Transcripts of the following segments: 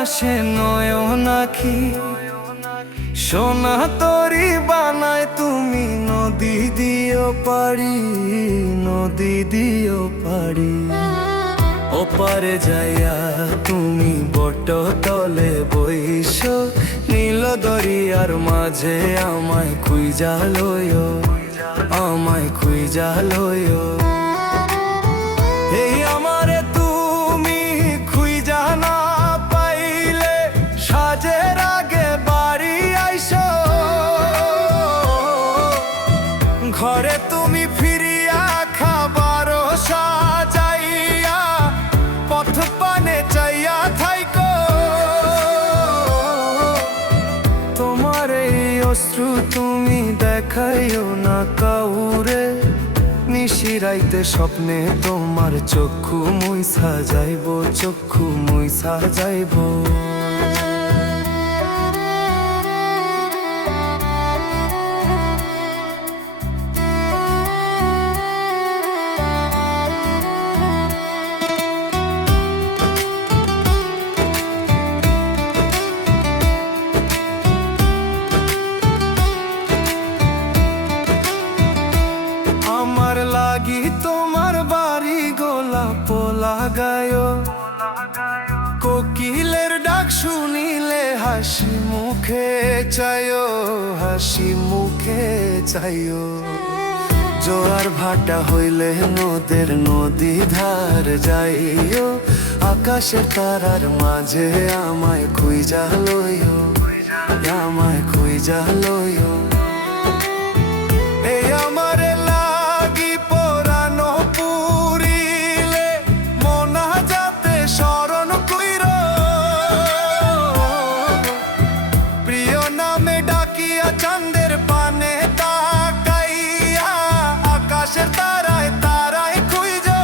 আকাশে নয়ন আঁখি, সোনা তরি বানায় তুমি নদী দিও পারি, নদী দিও পারি। ওপারে যাইয়া তুমি বট তলে বইসো, নীল দরিয়ার মাঝে আমায় খুঁজা লইও, আমায় খুঁজা লইও। এই আমারে তুমি খুঁজা না পাইলে সাজের আগে বাড়ি আইসো, ঘরে তুমি ফিরিয়া খাবারও সাজাইয়া পথ পানে চাইয়া থাইকো। তোমার এই অশ্রু তুমি দেখাইও না কাউরে, নিশিরাইতে স্বপ্নে তোমার চক্ষু মুই সাজাইব, চক্ষু মুই সাজাইব। আমার লাগি তোমার বাড়ি গোলাপ লাগায়ো, কোকিলের ডাক শুনিলে হাসি মুখে চাইও, হাসি মুখে চাইও। জোয়ার ভাটা হইলে নদের নদী ধার যাইও, আকাশের তারার মাঝে আমায় খুঁজা লইও, আমায় খুঁজা লইও। এই আমারে লাগি পরানো পুরিলে মনা যাতে স্মরণ কইরো, প্রিয় নামে ডাকিয়া চাঁদের পানে তাকাইয়া আকাশের তারায় তারায় খুঁজো।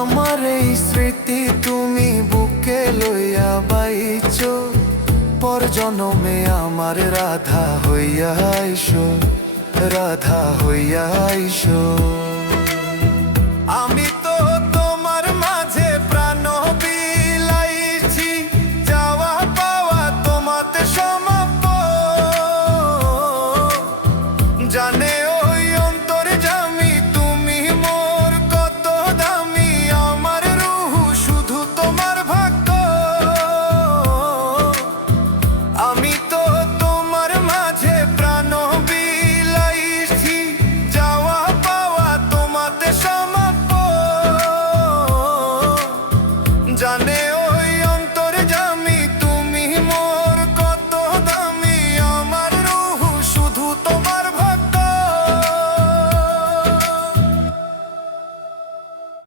আমার এই স্মৃতি তুমি বুকে লইয়া বাইছো, পর জনমে আমার রাধা হইয়া আইসো, রাধা হইয়া আইসো।